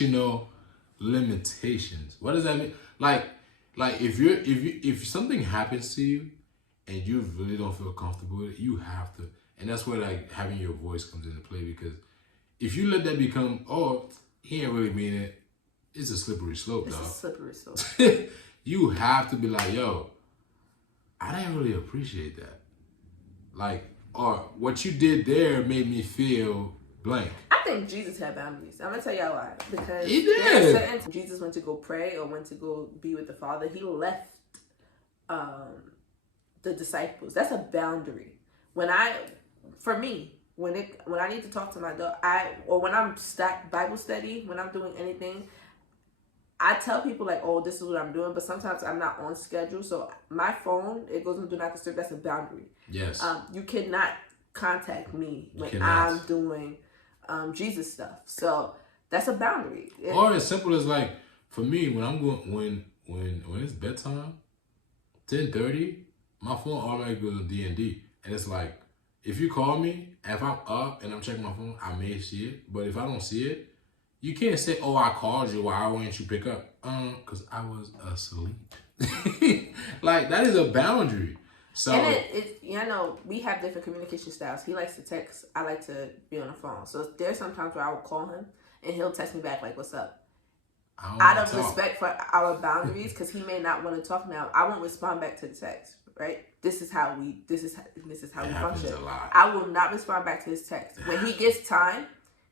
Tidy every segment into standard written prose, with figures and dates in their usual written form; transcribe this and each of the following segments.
intentional limitations. What does that mean? Like if something happens to you and you really don't feel comfortable with it, you have to. And that's where like having your voice comes into play, because if you let that become, oh, he ain't really mean it, it's a slippery slope, dog. It's a slippery slope. You have to be like, yo, I didn't really appreciate that. Like, or what you did there made me feel blank. I think Jesus had boundaries. I'm gonna tell y'all why. Because he did. Jesus went to go pray or went to go be with the Father. He left the disciples. That's a boundary. When I need to talk to my dog, when I'm Bible study, when I'm doing anything, I tell people like, oh, this is what I'm doing, but sometimes I'm not on schedule. So my phone, it goes on Do Not Disturb. That's a boundary. Yes. You cannot contact me when I'm doing Jesus stuff. So that's a boundary. Or as simple as like, for me, when I'm going, when it's bedtime, 10:30, my phone automatically goes on D&D. And it's like, if you call me, if I'm up and I'm checking my phone, I may see it. But if I don't see it, you can't say, oh, I called you. Why won't you pick up? Because I was asleep. Like, that is a boundary. So, and we have different communication styles. He likes to text. I like to be on the phone. So there's sometimes where I will call him and he'll text me back like, what's up? Out of respect for our boundaries, because he may not want to talk now, I won't respond back to the text. Right? This is how we function. I will not respond back to his text. When he gets time,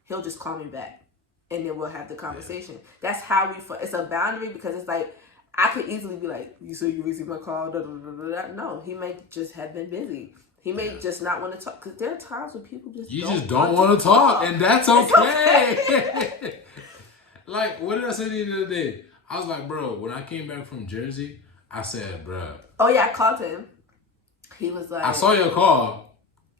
he'll just call me back, and then we'll have the conversation. Yeah. That's how it's a boundary, because it's like I could easily be like, you said you received my call. Da, da, da, da. No, he may just have been busy. He may just not want to talk, because there are times when people just don't want to talk, and that's okay. Like, what did I say the other day? I was like, bro, when I came back from Jersey, I said, bro. Oh yeah, I called him. He was like, I saw your call,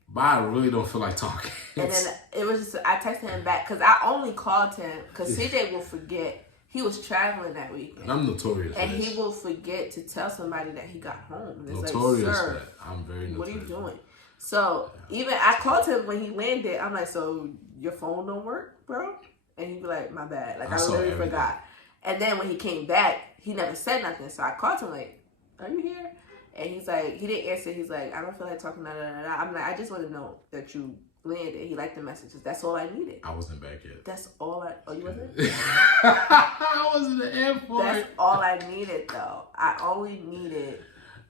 but I really don't feel like talking. And then it was just, I texted him back, because I only called him because CJ will forget. He was traveling that weekend. And I'm notorious for this. And he will forget to tell somebody that he got home. And it's notorious like, for that. I'm very notorious. What are you doing? So even I called him when he landed. I'm like, so your phone don't work, bro? And he'd be like, my bad. Like, I literally forgot. And then when he came back, he never said nothing. So I called him like, are you here? And he's like, he didn't answer. He's like, I don't feel like talking. I'm like, I just want to know that you landed. He liked the messages. That's all I needed. I wasn't back yet. That's all Oh, you wasn't? I was in the airport. That's all I needed, though. I only needed.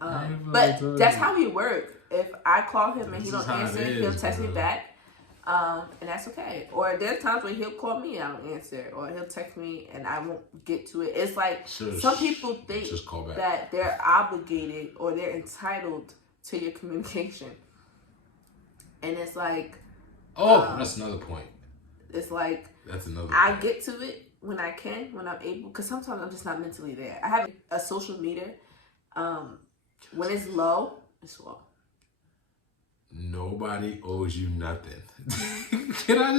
But that's how we work. If I call him and he don't answer, he'll text me back. And that's okay. Or there's times when he'll call me and I don't answer, or he'll text me and I won't get to it. It's like some people think that they're obligated or they're entitled to your communication, and it's like, that's another point. It's like that's another. I get to it when I can, when I'm able, because sometimes I'm just not mentally there. I have a social meter. When it's low, it's low. Nobody owes you nothing. Can I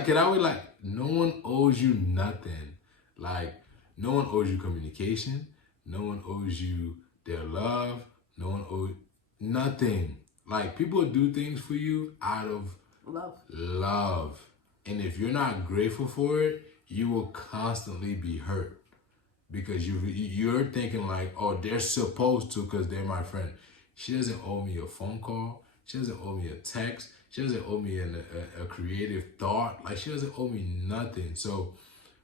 be like, no one owes you nothing. Like, no one owes you communication. No one owes you their love. No one owes nothing. Like, people do things for you out of love. And if you're not grateful for it, you will constantly be hurt. Because you're thinking like, oh, they're supposed to because they're my friend. She doesn't owe me a phone call. She doesn't owe me a text. She doesn't owe me a creative thought. Like, she doesn't owe me nothing. So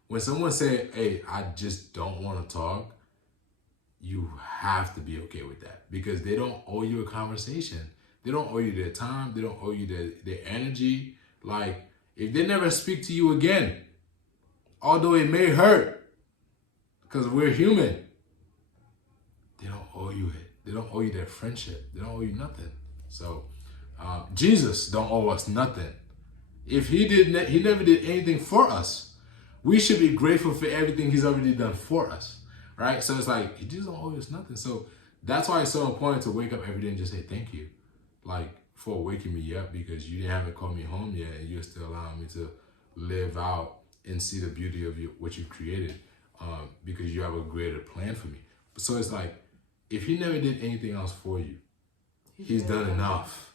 when someone say, hey, I just don't want to talk, you have to be okay with that, because they don't owe you a conversation. They don't owe you their time. They don't owe you their energy. Like, if they never speak to you again, although it may hurt, because we're human, they don't owe you it. They don't owe you their friendship. They don't owe you nothing. So Jesus don't owe us nothing. If he never did anything for us. We should be grateful for everything he's already done for us, right? So it's like, he just don't owe us nothing. So that's why it's so important to wake up every day and just say thank you, like, for waking me up, because you haven't called me home yet, and you're still allowing me to live out and see the beauty of what you've created, because you have a greater plan for me. So it's like, if he never did anything else for you, he's done enough.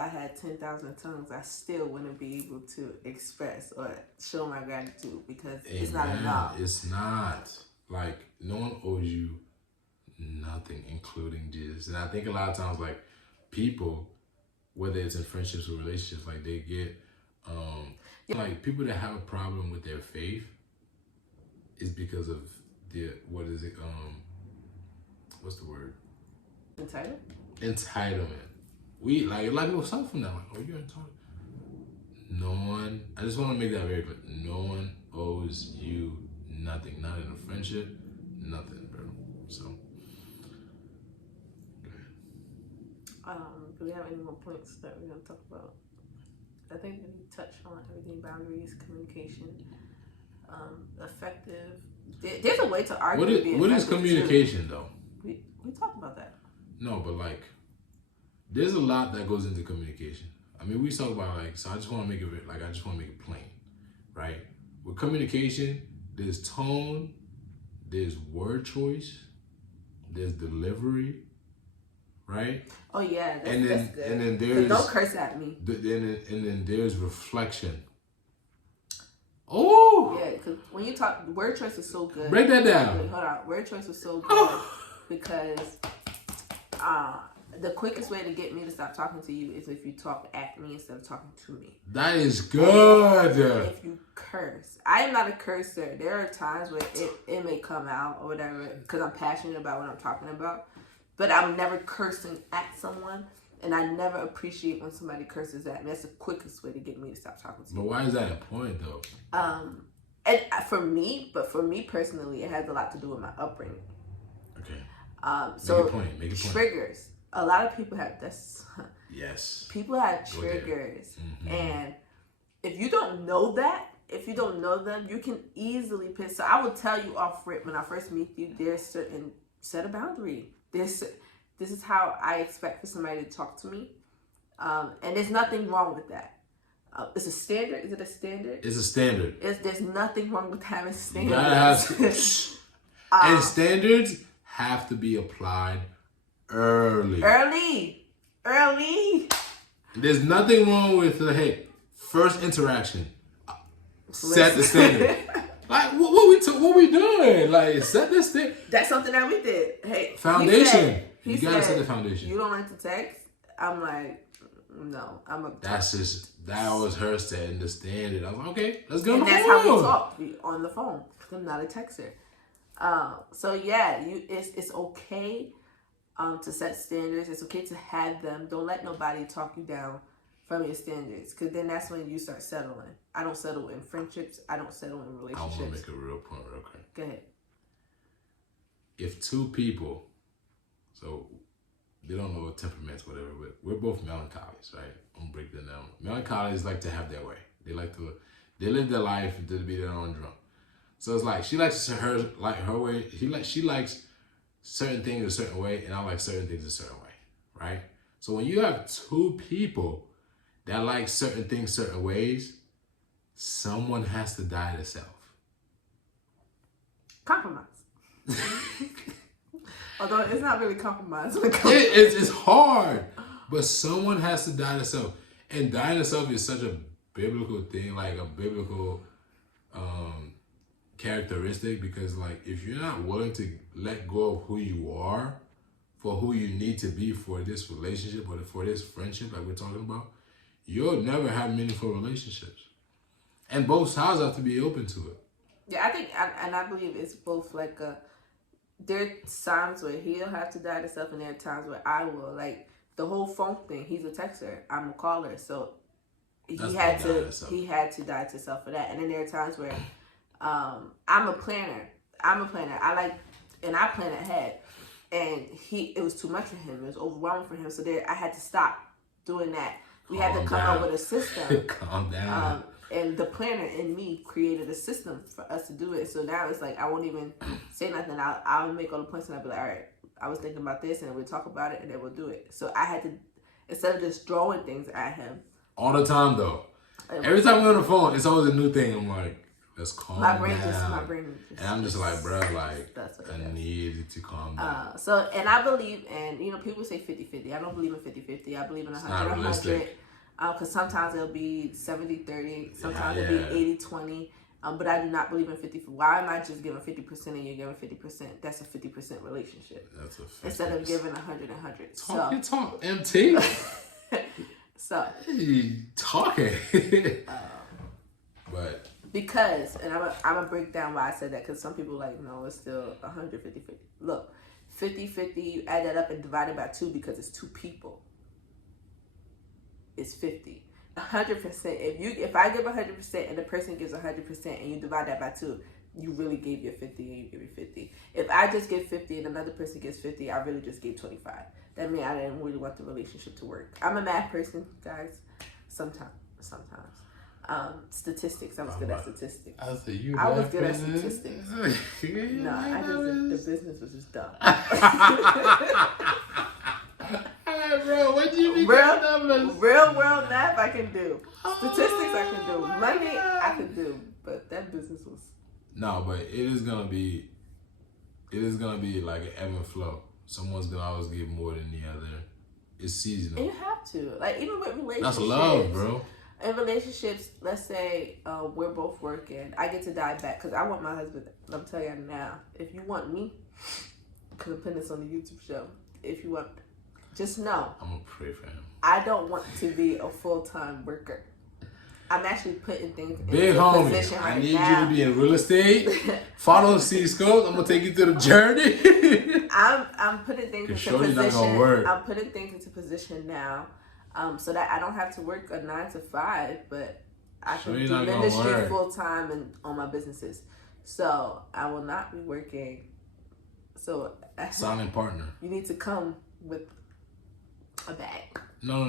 I had 10,000 tongues, I still wouldn't be able to express or show my gratitude because it's not enough. It's not. Like, no one owes you nothing, including Jesus. And I think a lot of times, like, people, whether it's in friendships or relationships, like, they get, like, people that have a problem with their faith is because of what's the word? Entitlement. We, like, a lot of people suffer from that. Like, oh, you're entitled. No one, I just want to make that very clear. No one owes you nothing. Not in a friendship, nothing, bro. So, go ahead. Do we have any more points that we're going to talk about? I think we touched on everything: boundaries, communication, effective. There's a way to argue. What is communication, though? We talked about that. No, but like, there's a lot that goes into communication. I mean, we talk about like, so I just want to make it plain, right? With communication, there's tone, there's word choice, there's delivery, right? Oh yeah, that's good. And then there's don't curse at me. And then there's reflection. Oh yeah, because when you talk, word choice is so good. Break that down. Wait, hold on, word choice is so good because the quickest way to get me to stop talking to you is if you talk at me instead of talking to me. That is good. If you curse. I am not a cursor. There are times where it may come out or whatever because I'm passionate about what I'm talking about. But I'm never cursing at someone. And I never appreciate when somebody curses at me. That's the quickest way to get me to stop talking to you. But why is that important though? And for me personally, it has a lot to do with my upbringing. Okay. So make a point. Triggers. A lot of people have this. Yes. People have triggers, and if you don't know them, you can easily piss. So I will tell you off rip when I first meet you. There's certain set a boundary. This is how I expect for somebody to talk to me, and there's nothing wrong with that. It's a standard. Is it a standard? It's a standard. There's nothing wrong with having standards. And standards have to be applied early. There's nothing wrong with hey, first interaction. Set the standard. Like what we doing? Like set this thing. That's something that we did. Hey, foundation. You gotta set the foundation. You don't like to text? I'm like, no. That was her setting the standard. I was like, okay, let's go. And that's how we talk. We on the phone. I'm not a texter. So yeah, it's okay to set standards. It's okay to have them. Don't let nobody talk you down from your standards, because then that's when you start settling. I don't settle in friendships. I don't settle in relationships. I want to make a real point real quick. Go ahead. If two people, so they don't know temperaments, whatever, but we're both melancholies, right? I'm gonna break that down. Melancholies like to have their way. They live their life to be their own drum. So it's like she likes her way. She likes certain things a certain way, and I like certain things a certain way, right? So when you have two people that like certain things certain ways, someone has to die to self. Compromise. Although it's not really compromise. It's hard, but someone has to die to self. And dying to self is such a biblical thing, like a biblical characteristic, because like if you're not willing to let go of who you are for who you need to be for this relationship or for this friendship like we're talking about, you'll never have meaningful relationships. And both sides have to be open to it. Yeah, I think, and I believe it's both like there are times where he'll have to die to self, and there are times where I will. Like the whole phone thing, he's a texter, I'm a caller, so he had to die to self for that. And then there are times where I'm a planner. I plan ahead, and it was too much for him. It was overwhelming for him. So I had to stop doing that. We had to come up with a system. Calm down. And the planner in me created a system for us to do it. So now it's like I won't even say nothing. I'll make all the points, and I'll be like, all right, I was thinking about this, and we'll talk about it, and then we'll do it. So I had to, instead of just throwing things at him. All the time, though. Every time we're on the phone, it's always a new thing. I'm like, Let's calm my down. brain just, and I'm just like, bro, like, I need to calm down. And I believe in, people say 50-50. I don't believe in 50-50. I believe in 100-100. Because sometimes it'll be 70-30. Sometimes it'll be 80-20. But I do not believe in 50. Why am I just giving 50% and you're giving 50%? That's a 50% relationship. That's a 50%. Instead of giving 100-100. Talk your talk, MT. So. Hey, talking. But. Because, and I'm gonna break down why I said that, because some people like, no, it's still 100-50-50. Look, 50-50, you add that up and divide it by 2 because it's 2 people. It's 50. 100%. If I give 100% and the person gives 100% and you divide that by 2, you really gave your 50 and you give your 50. If I just give 50 and another person gives 50, I really just gave 25. That means I didn't really want the relationship to work. I'm a math person, guys. Sometimes. Statistics. I was good at statistics. I was good at statistics. The business was just dumb. Bro, what do you mean? Real world math I can do. Statistics I can do. Money I can do. But that business was. No, but it is gonna be like an ebb and flow. Someone's gonna always give more than the other. It's seasonal. And you have to. Like, even with relationships. That's love, bro. In relationships, let's say we're both working. I get to dive back because I want my husband. I'm telling you now, if you want me, because I'm putting this on the YouTube show. If you want, just know. I'm going to pray for him. I don't want to be a full-time worker. I'm actually putting things Big into homie, position right I need now. you to be in real estate. Follow CScopes. I'm going to take you through the journey. I'm putting things into position. Not gonna work. I'm putting things into position now. So that I don't have to work a 9 to 5, but I can do ministry full time and on my businesses. So I will not be working. So silent partner. You need to come with a bag. No.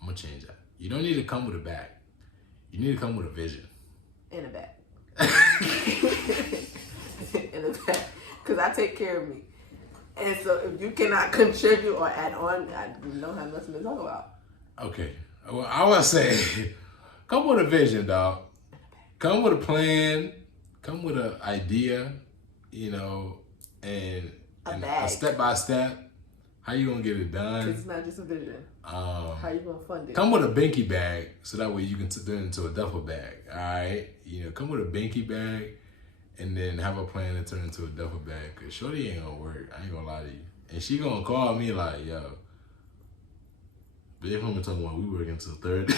I'm gonna change that. You don't need to come with a bag. You need to come with a vision. In a bag. In a bag, because I take care of me. And so if you cannot contribute or add on, I don't have nothing to talk about. Okay. Well, I would say, come with a vision, dog. Come with a plan. Come with an idea, and a step by step. How you gonna get it done? Because it's not just a vision. How you gonna fund it? Come with a binky bag, so that way you can turn it into a duffel bag. All right. Come with a binky bag. And then have a plan to turn into a duffel bag. Cause shorty ain't gonna work. I ain't gonna lie to you. And she gonna call me like, yo, big homie talking about we working till 30.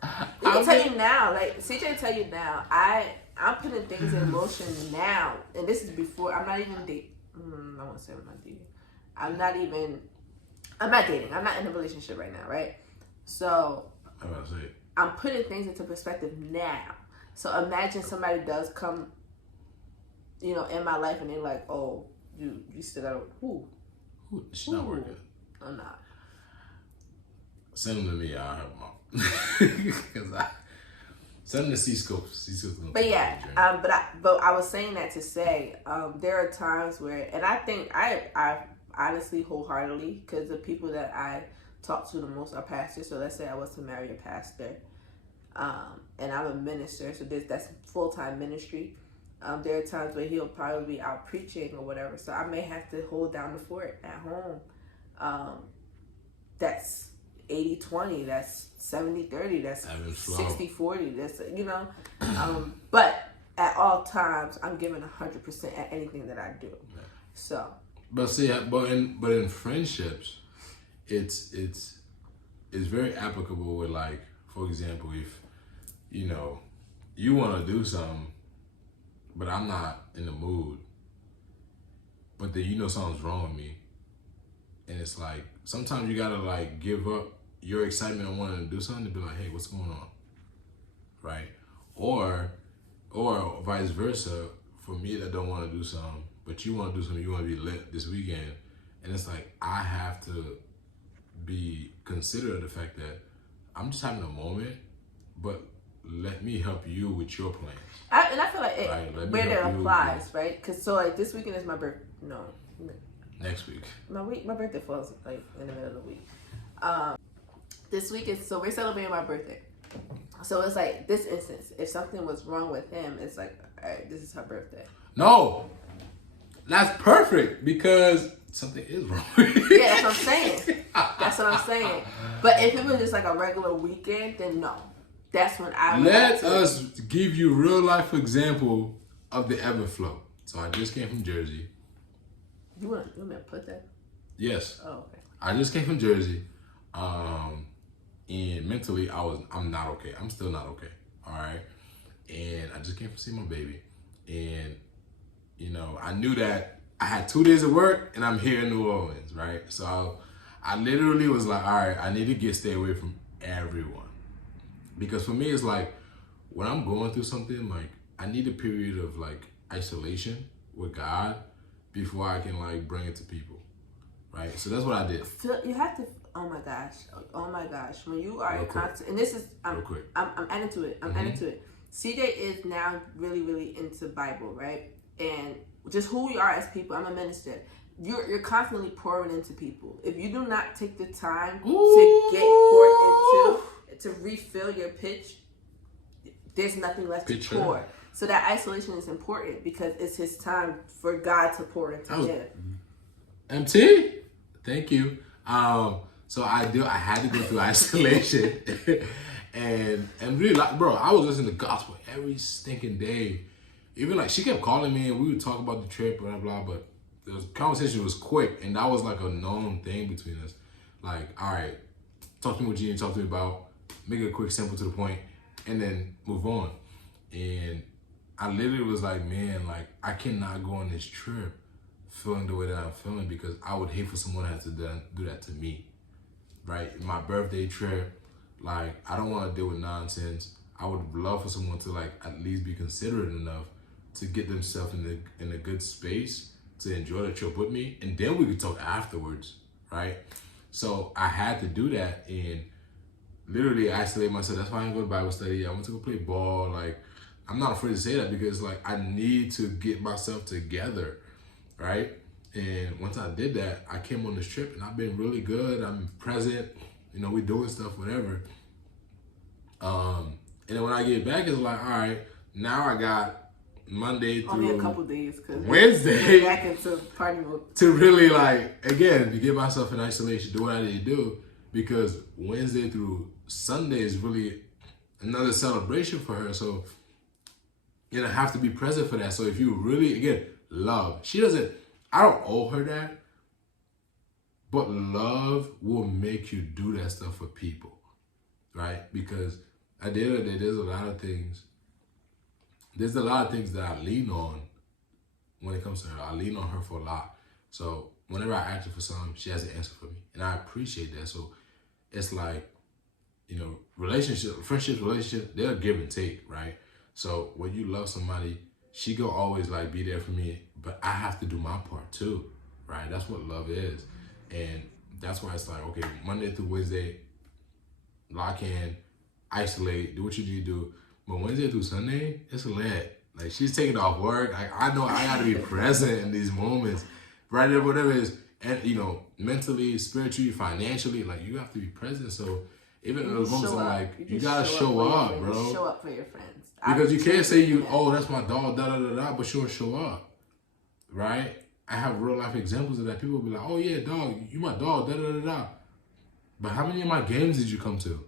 I can tell you now, like CJ tell you now, I'm putting things in motion now. And this is before, I'm not even dating. I won't say I'm not dating. I'm not dating. I'm not in a relationship right now, right? So I'm putting things into perspective now. So imagine somebody does come, in my life and they're like, oh, you still got who? She's not working. I'm not. Send them to me. I'll help them out. Send them to CScopes. But yeah, but I was saying that to say, there are times where, and I think I honestly wholeheartedly, because the people that I talk to the most are pastors. So let's say I was to marry a pastor. And I'm a minister, so that's full-time ministry. There are times where he'll probably be out preaching or whatever, so I may have to hold down the fort at home. That's 80-20, that's 70-30, that's 60-40, that's, but at all times, I'm giving 100% at anything that I do. Yeah. So. But see, but in friendships, it's very applicable with, like, for example, if you want to do something, but I'm not in the mood, but then something's wrong with me, and it's like sometimes you gotta like give up your excitement of wanting to do something to be like, hey, what's going on, right? Or vice versa. For me that don't want to do something, but you want to do something, you want to be lit this weekend, and it's like I have to be considerate of the fact that I'm just having a moment, but let me help you with your plans. And I feel like where it applies, right? Because so like this weekend is my birthday. No. Next week. My birthday falls like in the middle of the week. This week is, so we're celebrating my birthday. So it's like this instance, if something was wrong with him, it's like, all right, this is her birthday. No, that's perfect because something is wrong. Yeah, that's what I'm saying. That's what I'm saying. But if it was just like a regular weekend, then no. That's when I would Let us give you real life example of the ebb and flow. So I just came from Jersey. You want me to put that? Yes. Oh, okay. I just came from Jersey. And mentally I'm not okay. I'm still not okay. All right. And I just came to see my baby. And you know, I knew that I had 2 days of work and I'm here in New Orleans, right? So I literally was like, all right, I need to stay away from everyone. Because for me, it's like, when I'm going through something, like, I need a period of, like, isolation with God before I can, like, bring it to people, right? So that's what I did. You have to, oh my gosh. When you are in constant, and this is, I'm adding to it, adding to it. CJ is now really, really into Bible, right? And just who we are as people, I'm a minister. You're constantly pouring into people. If you do not take the time to get poured into, to refill your pitch, there's nothing left to pour. So that isolation is important because it's his time for God to pour into him. MT, thank you. So I had to go through isolation, and really, like, bro, I was listening to gospel every stinking day. Even like she kept calling me and we would talk about the trip, blah blah. But the conversation was quick, and that was like a known thing between us. Like, all right, talk to me what you need to talk to me about. Make it quick, simple, to the point, and then move on. And I literally was like, man, like, I cannot go on this trip feeling the way that I'm feeling because I would hate for someone to have to do that to me, right? My birthday trip, like, I don't want to deal with nonsense. I would love for someone to, like, at least be considerate enough to get themselves in a good space to enjoy the trip with me, and then we could talk afterwards, right? So I had to do that, and literally isolate myself. That's why I didn't go to Bible study. I went to go play ball. Like, I'm not afraid to say that because, like, I need to get myself together, right? And once I did that, I came on this trip and I've been really good. I'm present. You know, we doing stuff, whatever. And then when I get back, it's like, all right, now I got Monday through only a couple days because Wednesday back into party mode to really, like, again, to get myself in isolation, do what I need to do, because Wednesday through Sunday is really another celebration for her. So, you know, I have to be present for that. So if you really, again, love, I don't owe her that, but love will make you do that stuff for people, right? Because at the end of the day, there's a lot of things that I lean on when it comes to her. I lean on her for a lot. So whenever I ask her for something, she has an answer for me. And I appreciate that. So it's like, you know, friendships, they'll give and take, right? So when you love somebody, she can always, like, be there for me, but I have to do my part too, right? That's what love is. And that's why it's like, okay, Monday through Wednesday, lock in, isolate, do what you need to do. But Wednesday through Sunday, it's lit. Like, she's taking off work. Like, I know I got to be present in these moments, right? Whatever it is, and, you know, mentally, spiritually, financially, like, you have to be present. So even in those moments, I'm like, you got to show up, bro. Show up for your friends. Because you can't say that's my dog, da-da-da-da, but she'll show up, right? I have real life examples of that. People will be like, oh yeah, dog, you my dog, da-da-da-da. But how many of my games did you come to?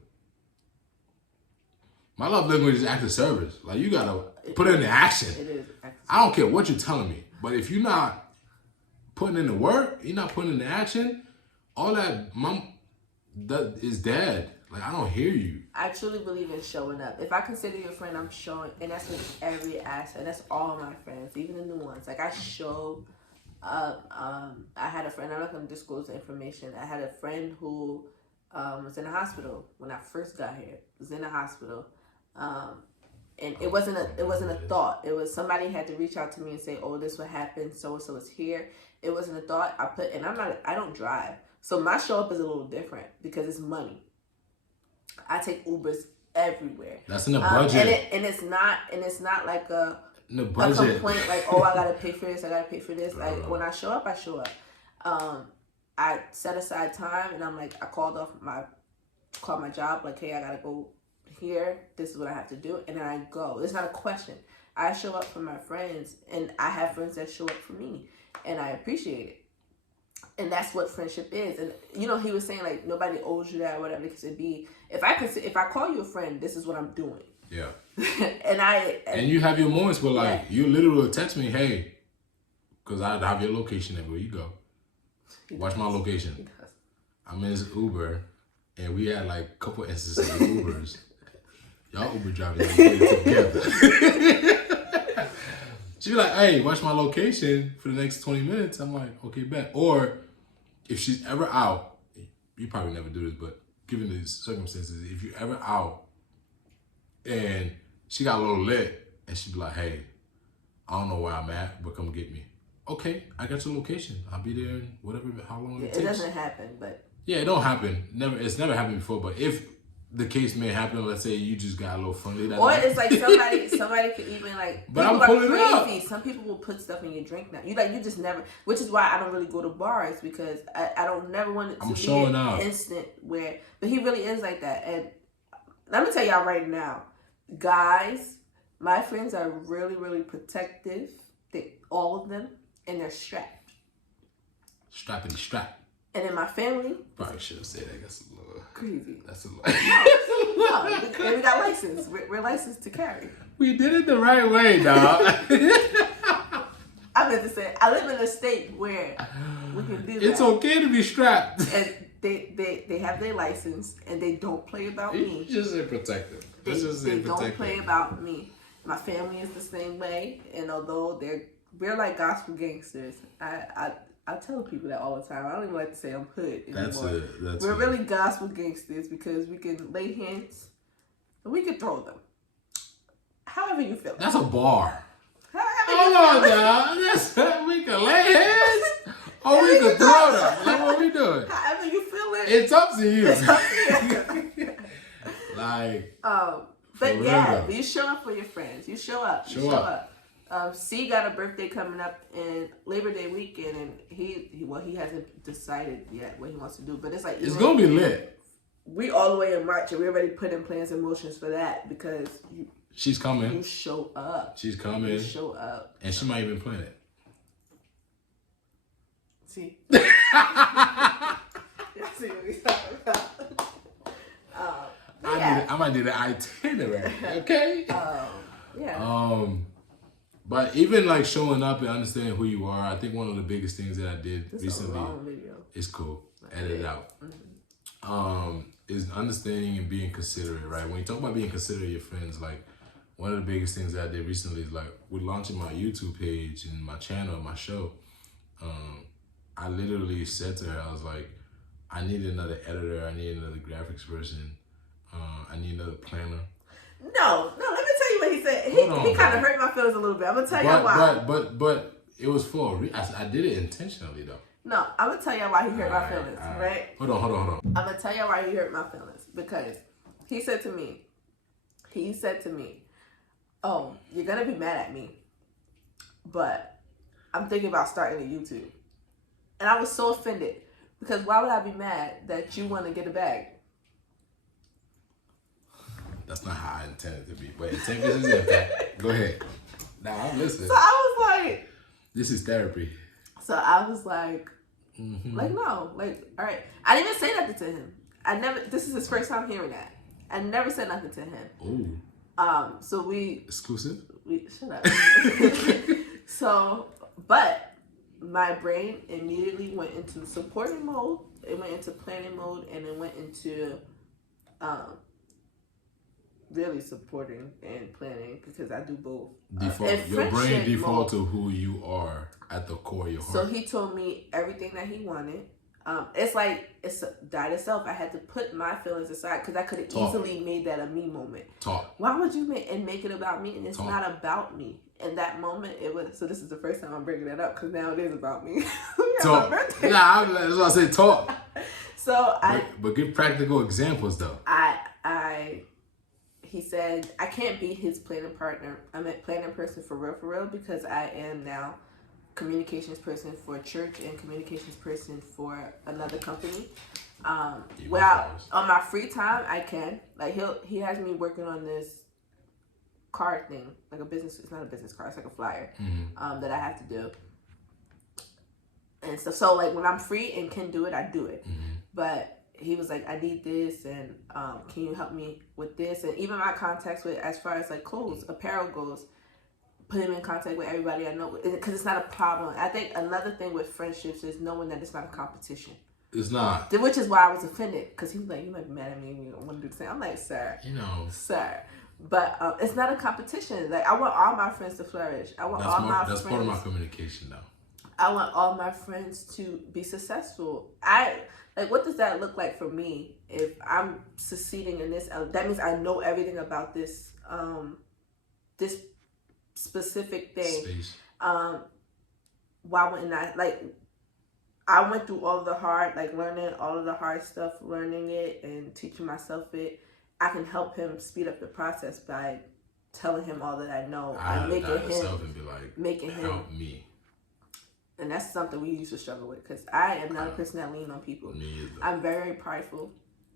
My love language is active service. Like, you gotta put in the action. It is. I don't care what you're telling me, but if you're not putting in the work, you're not putting in the action, all that is dead. Like, I don't hear you. I truly believe in showing up. If I consider you a friend, I'm showing, and that's with every asset. That's all my friends, even the new ones. Like, I show up. I had a friend, I'm not going to disclose the information. I had a friend who was in the hospital when I first got here. Was in the hospital. And it wasn't a thought. It was somebody had to reach out to me and say, oh, this would happen, so-and-so is here. It wasn't a thought. I don't drive. So my show up is a little different because it's money. I take Ubers everywhere. That's in the budget. And it's not like a budget. complaint like, oh, I gotta pay for this, I gotta pay for this. Like, when I show up, I show up. I set aside time, and I'm like, I called my job, like, hey, I gotta go here, this is what I have to do, and then I go. It's not a question. I show up for my friends, and I have friends that show up for me, and I appreciate it. And that's what friendship is. And you know, he was saying like nobody owes you that, whatever it could be. If I call you a friend, this is what I'm doing. Yeah. and you have your moments where like you literally will text me, hey, because I have your location everywhere you go. Watch my location. I'm in this Uber, and we had like a couple instances of Ubers. Y'all Uber drivers get it together. She be like, hey, watch my location for the next 20 minutes. I'm like, okay, bet. Or if she's ever out, you probably never do this, but given the circumstances, if you're ever out and she got a little lit and she be like, hey, I don't know where I'm at, but come get me. Okay, I got your location. I'll be there in whatever, how long it takes. It doesn't happen, but. Yeah, it don't happen. It's never happened before, but if the case may happen, let's say you just got a little friendly that or night. it's like somebody could even like, but I'm pulling it up. Some people will put stuff in your drink now. You just never, which is why I don't really go to bars, because I don't never want it to be an instant where, but he really is like that. And let me tell y'all right now, guys, my friends are really, really protective. All of them, and they're strapped. Strappity strap. And in my family, probably should have said that. That's a little crazy. That's a little. No, we got license. We're licensed to carry. We did it the right way, dog. I meant to say, I live in a state where we can do that. It's okay to be strapped. And they have their license, and they don't play about me. Just say protective. They don't play about me. My family is the same way, and although we're like gospel gangsters, I tell people that all the time. I don't even like to say I'm hood anymore. We're really gospel gangsters because we can lay hands and we can throw them. However you feel. That's a bar. Hold on now. We can lay hands or we can throw them. That's what we doing. However you feel it. It's up to you. It's up to you. Like. But yeah, you show up for your friends. You show up. Show up. C got a birthday coming up in Labor Day weekend, and he hasn't decided yet what he wants to do. But it's like it's gonna be lit. We all the way in March, and we already put in plans and motions for that because she's coming. You show up. She's coming. You show up, and she might even plan it. See. See what we talking about. I might do the itinerary. Okay. Yeah. But even like showing up and understanding who you are, I think one of the biggest things that I did recently is cool. Edit it out. Mm-hmm. Is understanding and being considerate, right? When you talk about being considerate of your friends, like one of the biggest things that I did recently is like with launching my YouTube page and my channel, my show. I literally said to her, I was like, I need another editor, I need another graphics person, I need another planner. No, let me tell you what he said. He kind of hurt my feelings a little bit. I'm gonna tell you why. But it was for a reason. I did it intentionally though. No, I'm gonna tell you why he hurt my feelings. Right? Hold on. I'm gonna tell you why he hurt my feelings because he said to me, "Oh, you're gonna be mad at me, but I'm thinking about starting a YouTube," and I was so offended because why would I be mad that you want to get a bag? That's not how I intended to be. But take this as impact. Go ahead. Now I'm listening. So I was like, this is therapy. So I was like, like, no, like, all right. I didn't even say nothing to him. This is his first time hearing that. I never said nothing to him. Ooh. So we. Exclusive? Shut up. So, but my brain immediately went into supporting mode. It went into planning mode, and it went into, really supporting and planning because I do both. Your brain default to who you are at the core of your heart. So he told me everything that he wanted. It's like it's died itself. I had to put my feelings aside because I could have easily made that a me moment. Why would you make it about me? And it's not about me. In that moment, it was. So this is the first time I'm bringing that up because now it is about me. Talk. Nah, that's what I said. Talk. But give practical examples though. He said, I can't be his planning partner. I'm a planning person for real, because I am now communications person for a church and communications person for another company. Well, on my free time, I can. Like, he has me working on this card thing, like a business. It's not a business card. It's like a flyer that I have to do. And so like when I'm free and can do it, I do it. But he was like, I need this, and can you help me with this? And even my contacts with, as far as like clothes, apparel goes, put him in contact with everybody I know, because it's not a problem. I think another thing with friendships is knowing that it's not a competition. It's not. Which is why I was offended, because he was like, you might be mad at me and you don't want to do the same. I'm like, sir. Sir. But it's not a competition. Like, I want all my friends to flourish. I want That's part of my communication now. I want all my friends to be successful. What does that look like for me if I'm succeeding in this? That means I know everything about this this specific thing. Space. Why wouldn't I? Like, I went through all of the hard, like learning all of the hard stuff, learning it and teaching myself it. I can help him speed up the process by telling him all that I know. And making him help me. And that's something we used to struggle with, because I am not a person that leans on people. Me either. I'm very, very prideful.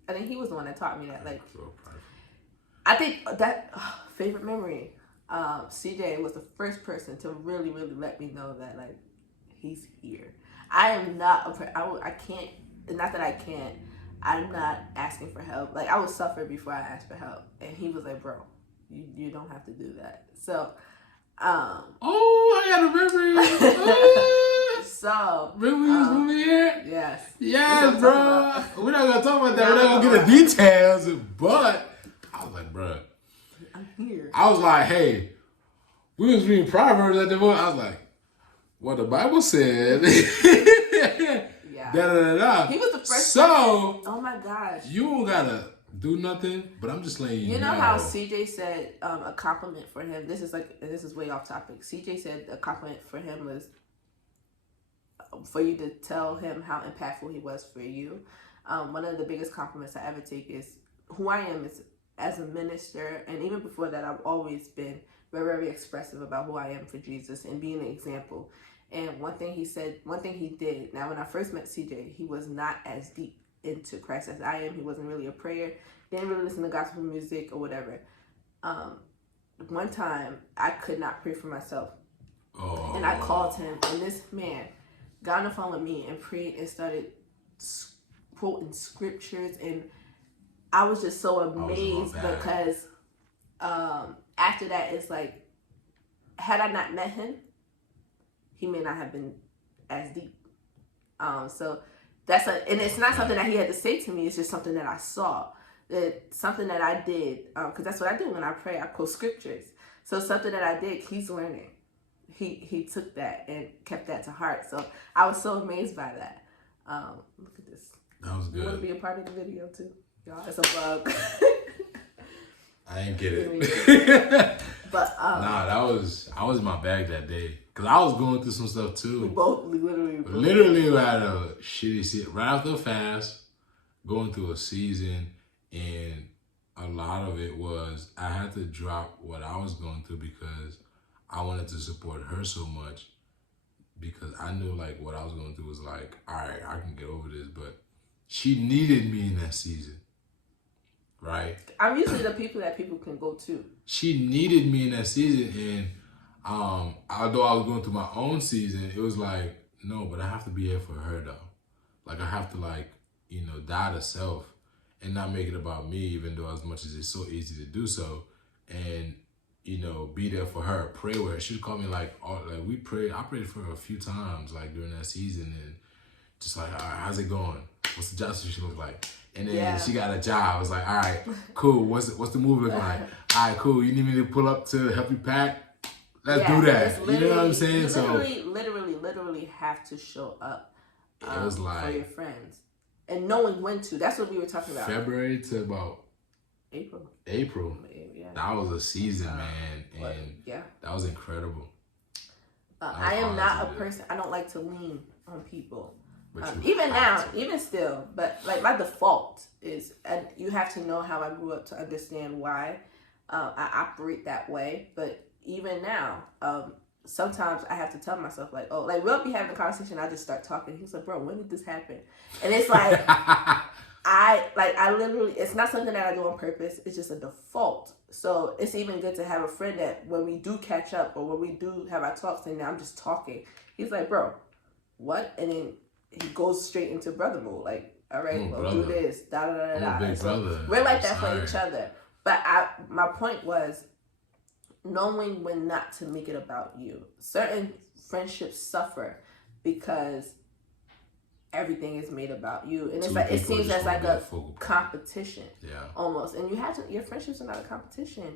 I think he was the one that taught me that. Like, so prideful. I think that favorite memory. CJ was the first person to really, really let me know that, like, he's here. I am not I can't. Not that I can't. I'm not asking for help. Like, I would suffer before I asked for help, and he was like, "Bro, you don't have to do that." So, I got a memory. So, remember we was moving here? Yes. Yes, bro. We're not gonna talk about that. We're not gonna get the details. But I was like, bro, I'm here. I was like, hey, we was reading Proverbs at the moment. I was like, what the Bible said. Yeah. Da, da, da, da. He was the first. So, oh my gosh. You don't gotta do nothing, but I'm just letting you know. You know how CJ said a compliment for him. This is way off topic. CJ said a compliment for him was for you to tell him how impactful he was for you. One of the biggest compliments I ever take is who I am as a minister, and even before that, I've always been very, very expressive about who I am for Jesus and being an example. And one thing he did. Now, when I first met CJ, he was not as deep into Christ as I am. He wasn't really a prayer. Didn't really listen to gospel music or whatever. One time, I could not pray for myself. Oh. And I called him, and this man got on the phone with me and prayed and started quoting scriptures, and I was just so amazed because after that, it's like, had I not met him, he may not have been as deep. So and it's not something that he had to say to me. It's just something that I saw, something that I did, because that's what I do when I pray. I quote scriptures. So something that I did, he's learning. He took that and kept that to heart. So I was so amazed by that. Look at this. That was good. You want to be a part of the video too? Y'all, it's a bug. I didn't get it. But I was in my bag that day. Cause I was going through some stuff too. We literally had a shitty season. Right after a fast, going through a season, and a lot of it was I had to drop what I was going through because I wanted to support her so much, because I knew like what I was going through was like, all right, I can get over this, but she needed me in that season, right? I'm usually the people that people can go to. She needed me in that season, and although I was going through my own season, it was like, no, but I have to be here for her though. Like I have to die to self and not make it about me, even though as much as it's so easy to do so, and be there for her, pray with her. She would call me I prayed for her a few times like during that season, and just like, all right, how's it going? What's the job situation look like? And then she got a job. I was like, all right, cool. What's the move looking like? All right, cool. You need me to pull up to help you pack? Let's do that. You know what I'm saying? You literally have to show up it was like, for your friends. And knowing when to. That's what we were talking about. February to about April. Yeah. That was a season, man. And that was incredible. I am not a person, I don't like to lean on people. Even now, even still. But like my default is, and you have to know how I grew up to understand why I operate that way. But even now, sometimes I have to tell myself like, oh, like we'll be having a conversation, I just start talking. He's like, bro, when did this happen? And it's like I literally, it's not something that I do on purpose. It's just a default. So it's even good to have a friend that when we do catch up or when we do have our talks and I'm just talking, he's like, bro, what? And then he goes straight into brother mode. Like, all right, well, do this, da da da da. Big so brother. we're like that for each other. But my point was knowing when not to make it about you. Certain friendships suffer because everything is made about you, and it's like it seems as like a competition, almost. And you have to. Your friendships are not a competition.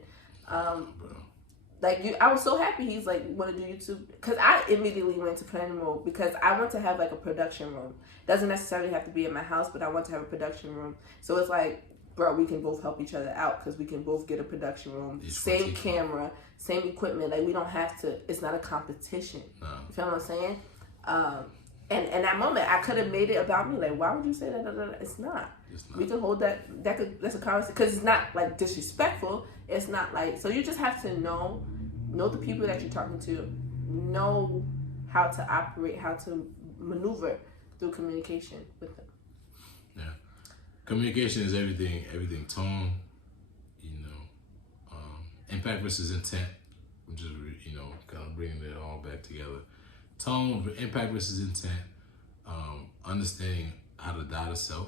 Like I was so happy he's like want to do YouTube because I immediately went to planning mode because I want to have like a production room. Doesn't necessarily have to be in my house, but I want to have a production room. So it's like, bro, we can both help each other out because we can both get a production room, same camera, same equipment. Like we don't have to. It's not a competition. No. You feel what I'm saying? And in that moment, I could have made it about me. Like, why would you say that? It's not. We can hold that. That's a conversation because it's not like disrespectful. It's not like so. You just have to know the people that you're talking to, know how to operate, how to maneuver through communication with them. Yeah, communication is everything. Everything. Tone, impact versus intent, which is kind of bringing it all back together. Tone, impact versus intent, understanding how to die to self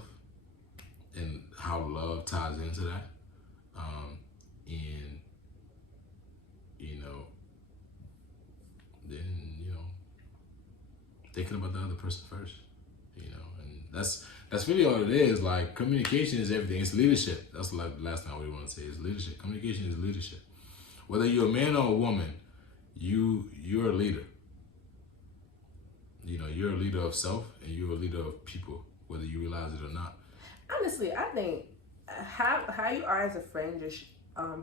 and how love ties into that, and then thinking about the other person first, and that's really all it is. Like communication is everything. It's leadership. That's like the last thing I really want to say is leadership. Communication is leadership. Whether you're a man or a woman, you're a leader. You're a leader of self and you're a leader of people, whether you realize it or not. Honestly, I think how you are as a friend just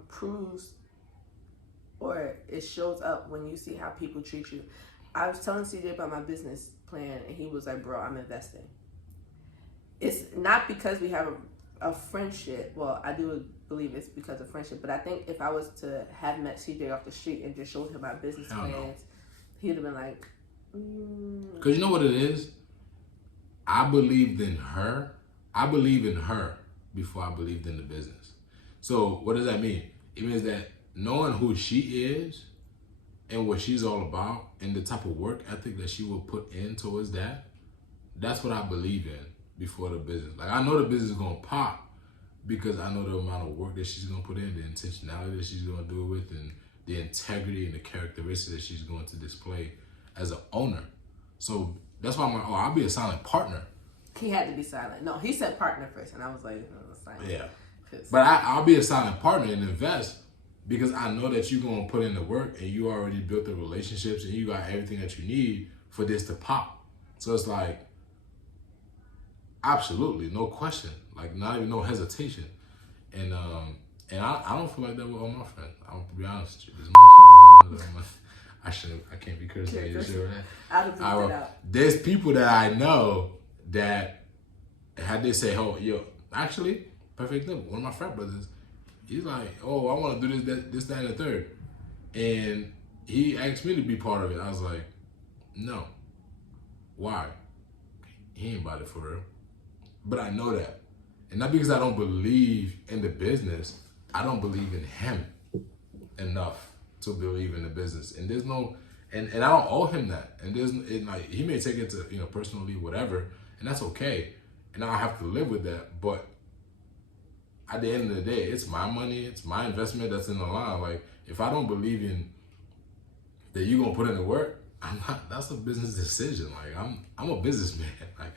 proves or it shows up when you see how people treat you. I was telling CJ about my business plan and he was like, bro, I'm investing. It's not because we have a friendship. Well, I do believe it's because of friendship, but I think if I was to have met CJ off the street and just showed him my business plans, he'd have been like, because you know what it is? I believed in her. I believe in her before I believed in the business. So what does that mean? It means that knowing who she is and what she's all about and the type of work ethic that she will put in towards that, that's what I believe in before the business. Like I know the business is going to pop because I know the amount of work that she's going to put in, the intentionality that she's going to do it with, and the integrity and the characteristics that she's going to display as an owner. So that's why I'm like, I'll be a silent partner. He had to be silent. No, he said partner first, and I was like, silent. Yeah. But I'll be a silent partner and invest because I know that you're going to put in the work and you already built the relationships and you got everything that you need for this to pop. So it's like, absolutely, no question. Like, not even no hesitation. And I don't feel like that with all my friends. I'm to be honest with you. There's motherfuckers I can't be cursing this shit, right? There's people that I know that had they say, actually, perfect example. One of my frat brothers, he's like, I want to do this, that, and the third. And he asked me to be part of it. I was like, no. Why? He ain't about it for real. But I know that. And not because I don't believe in the business, I don't believe in him enough to believe in the business. And there's no, and I don't owe him that. And like he may take it to, personally, whatever, and that's okay. And I have to live with that. But at the end of the day, it's my money, it's my investment that's in the line. Like if I don't believe in that you're gonna put in the work, I'm not. That's a business decision. Like I'm a businessman. Like,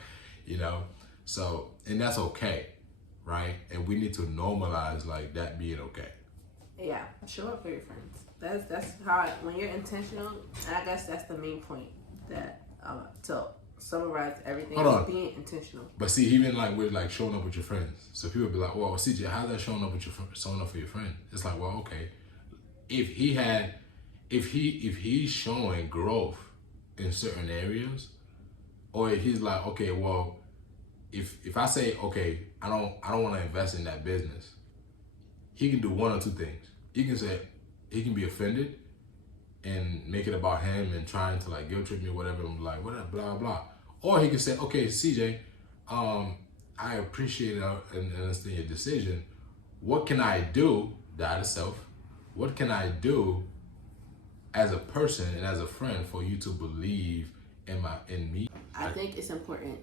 so, and that's okay, right? And we need to normalize like that being okay. Yeah, show up for your friends. That's how when you're intentional, and I guess that's the main point that to summarize everything is being intentional. But see, even like with like showing up with your friends, so people be like, "Well, CJ, how's that showing up with showing up for your friend?" It's like, well, okay, if he's showing growth in certain areas, or if he's like, okay, well, if I say, okay, I don't want to invest in that business, he can do one or two things. He can say, he can be offended and make it about him and trying to like guilt trip me or whatever, and like whatever, blah blah. Or he can say, okay, CJ, I appreciate and understand your decision. What can I do, die to self? What can I do as a person and as a friend for you to believe in me? I think it's important.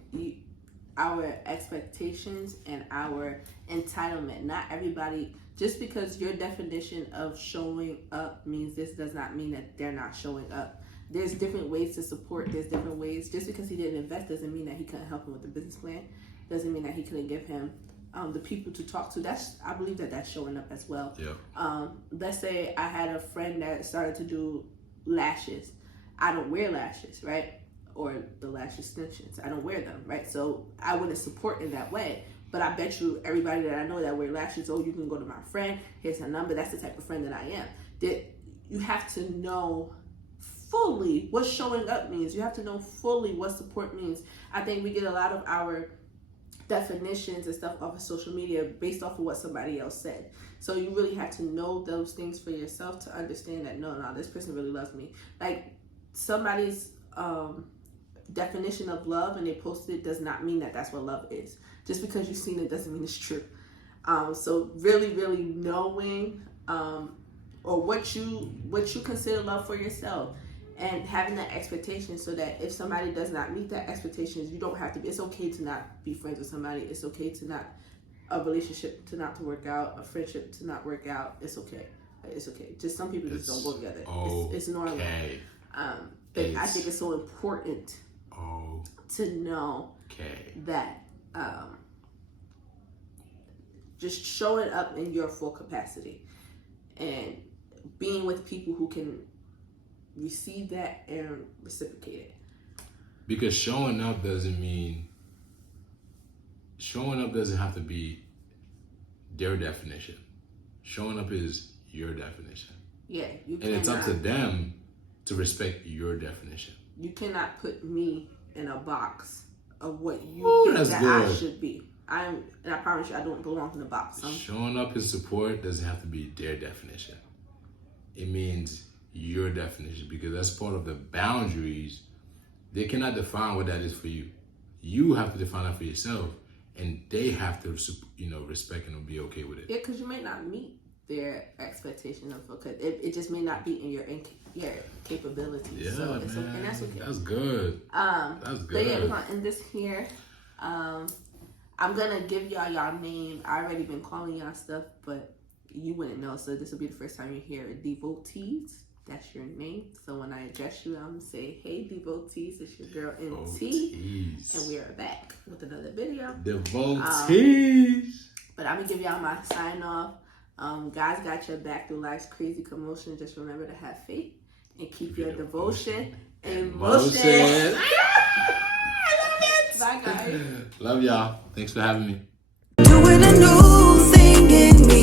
Our expectations and our entitlement. Not everybody, just because your definition of showing up means this does not mean that they're not showing up. There's different ways to support. There's different ways. Just because he didn't invest doesn't mean that he couldn't help him with the business plan. Doesn't mean that he couldn't give him the people to talk to. I believe that's showing up as well. Yeah. Let's say I had a friend that started to do lashes. I don't wear lashes, right? Or the lash extensions. I don't wear them, right? So I wouldn't support in that way. But I bet you everybody that I know that wear lashes, oh, you can go to my friend, here's her number. That's the type of friend that I am. That you have to know fully what showing up means. You have to know fully what support means. I think we get a lot of our definitions and stuff off of social media based off of what somebody else said. So you really have to know those things for yourself to understand that no, this person really loves me. Like somebody's definition of love and they posted it does not mean that that's what love is. Just because you've seen it doesn't mean it's true. So really knowing or what you consider love for yourself and having that expectation so that if somebody does not meet that expectations, you don't have to be. It's okay to not be friends with somebody. It's okay to not a relationship to not to work out, a friendship to not work out. It's okay. It's okay. Just some people just don't go together. It's normal. But I think it's so important to know that just showing up in your full capacity and being with people who can receive that and reciprocate it. Because showing up doesn't have to be their definition. Showing up is your definition. Yeah, you and it's up to them to respect your definition. You cannot put me in a box of what you think that good. I should be. And I promise you, I don't belong in the box. Showing up in support doesn't have to be their definition. It means your definition, because that's part of the boundaries. They cannot define what that is for you. You have to define that for yourself, and they have to, respect and be okay with it. Yeah, because you may not meet their expectation of it just may not be in your capabilities. Yeah, so it's man. Okay. That's okay. That's good. That's good. But yeah, we're gonna end this here. I'm gonna give y'all name. I already been calling y'all stuff, but you wouldn't know. So this will be the first time you hear Devotees. That's your name. So when I address you, I'm gonna say, "Hey, Devotees, it's your girl NT, and we are back with another video." Devotees. But I'm gonna give y'all my sign off. God's got your back through life's crazy commotion. Just remember to have faith and keep your devotion in motion. Bye, guys. Love y'all. Thanks for having me. Doing a new thing in me.